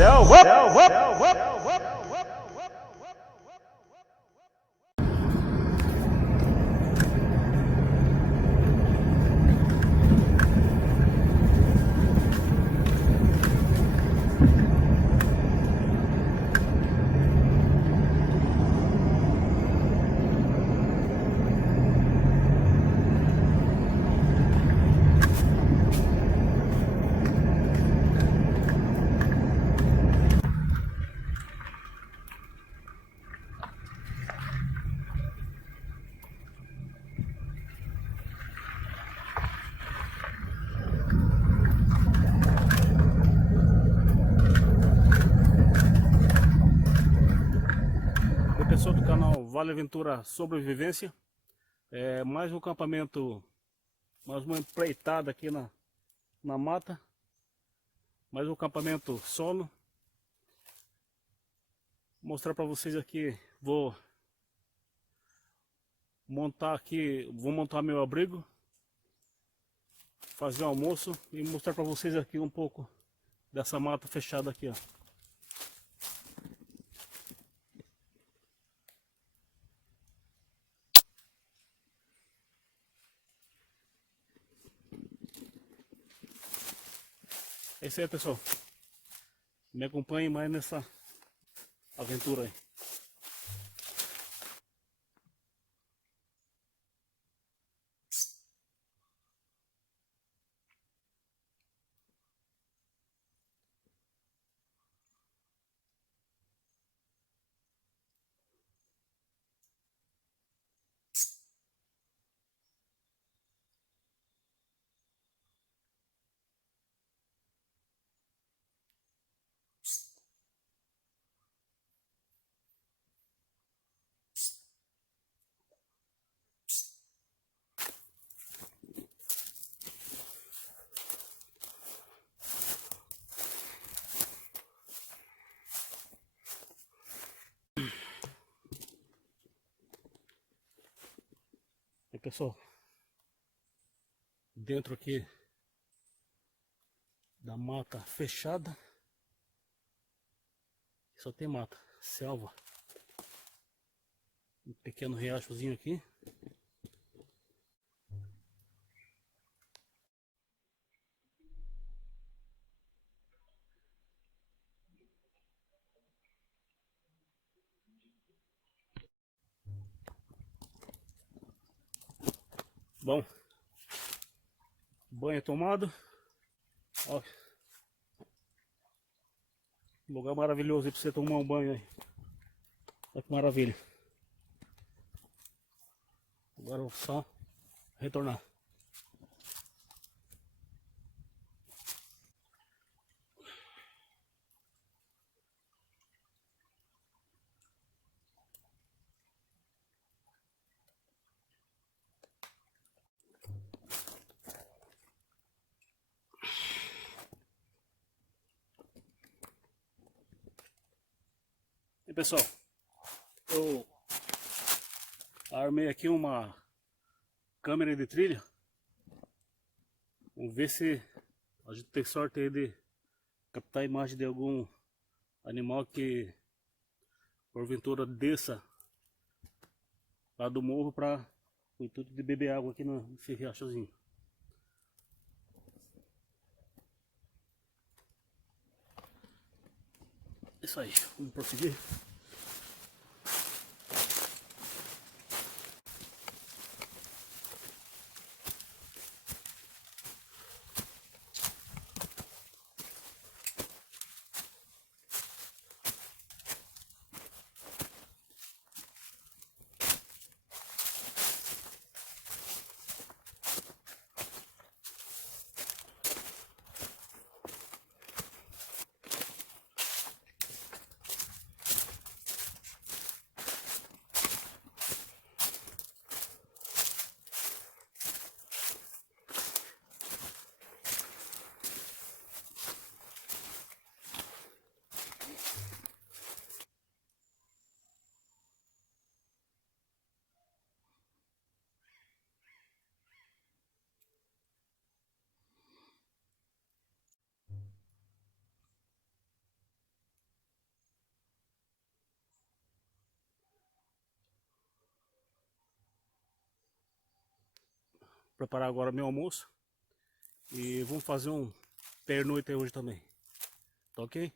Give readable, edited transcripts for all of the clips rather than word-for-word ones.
selva. Pessoal do canal Vale Aventura Sobrevivência, mais um acampamento, mais uma empreitada aqui na mata, mais um acampamento solo. Vou mostrar para vocês aqui, vou montar meu abrigo, fazer o almoço e mostrar para vocês aqui um pouco dessa mata fechada aqui, ó. É isso aí, pessoal. Me acompanhe mais nessa aventura aí. E pessoal, dentro aqui da mata fechada, só tem mata, selva, um pequeno riachozinho aqui. Bom, banho tomado. Ó, lugar maravilhoso aí pra você tomar um banho aí. Olha que maravilha. Agora eu vou só retornar. E pessoal, eu armei aqui uma câmera de trilha. Vamos ver se a gente tem sorte aí de captar a imagem de algum animal que porventura desça lá do morro para o intuito de beber água aqui nesse riachozinho. Isso aí, vamos prosseguir. preparar agora meu almoço. E vamos fazer um pernoite hoje também. Tá ok?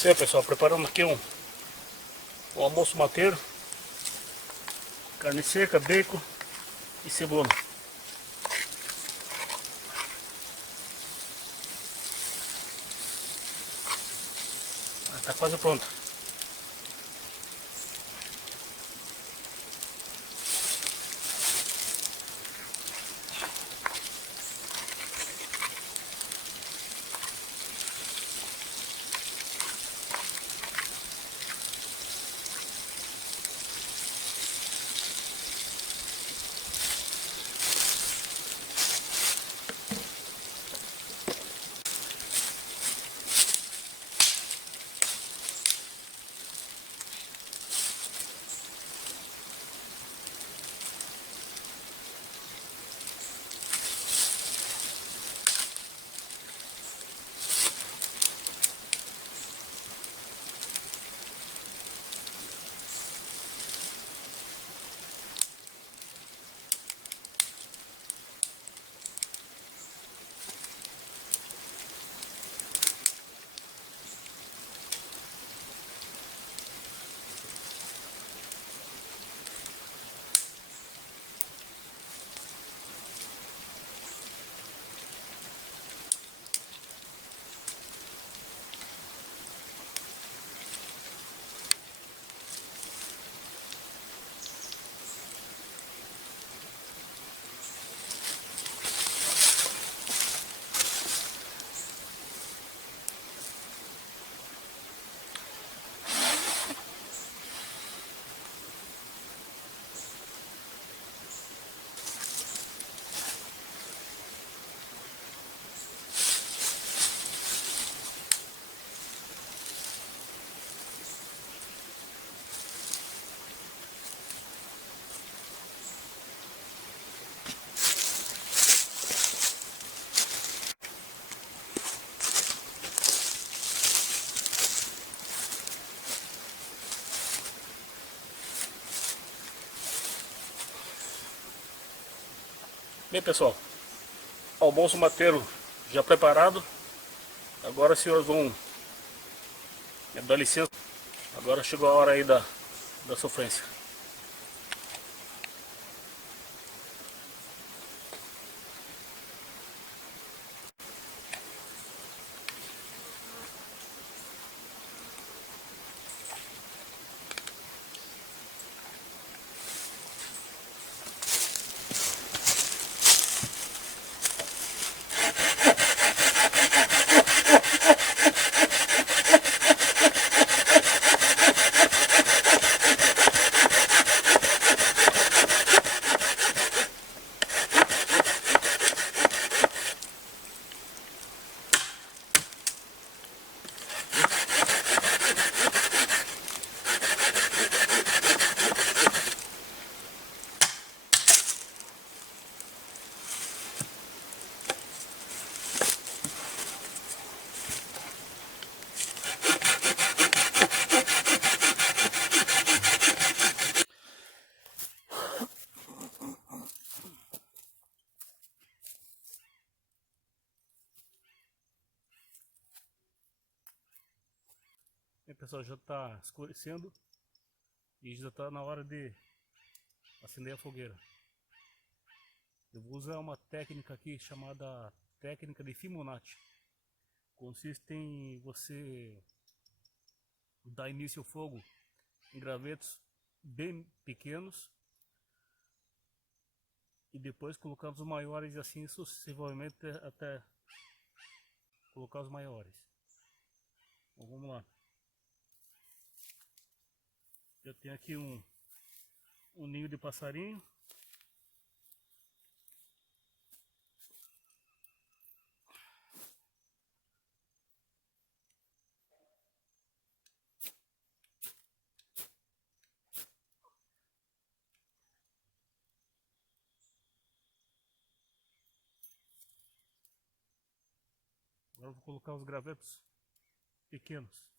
Isso aí, pessoal, preparando aqui um almoço mateiro, carne seca, bacon e cebola. Tá quase pronto. Bem, pessoal, almoço mateiro já preparado. Agora, senhores, vão dar licença. Agora chegou a hora aí da sofrência. E pessoal, já está escurecendo e já está na hora de acender a fogueira. Eu vou usar uma técnica aqui chamada técnica de Fibonacci. Consiste em você dar início ao fogo em gravetos bem pequenos e depois colocar os maiores assim sucessivamente até colocar os maiores. Então, vamos lá. Eu tenho aqui um ninho de passarinho. Agora eu vou colocar os gravetos pequenos.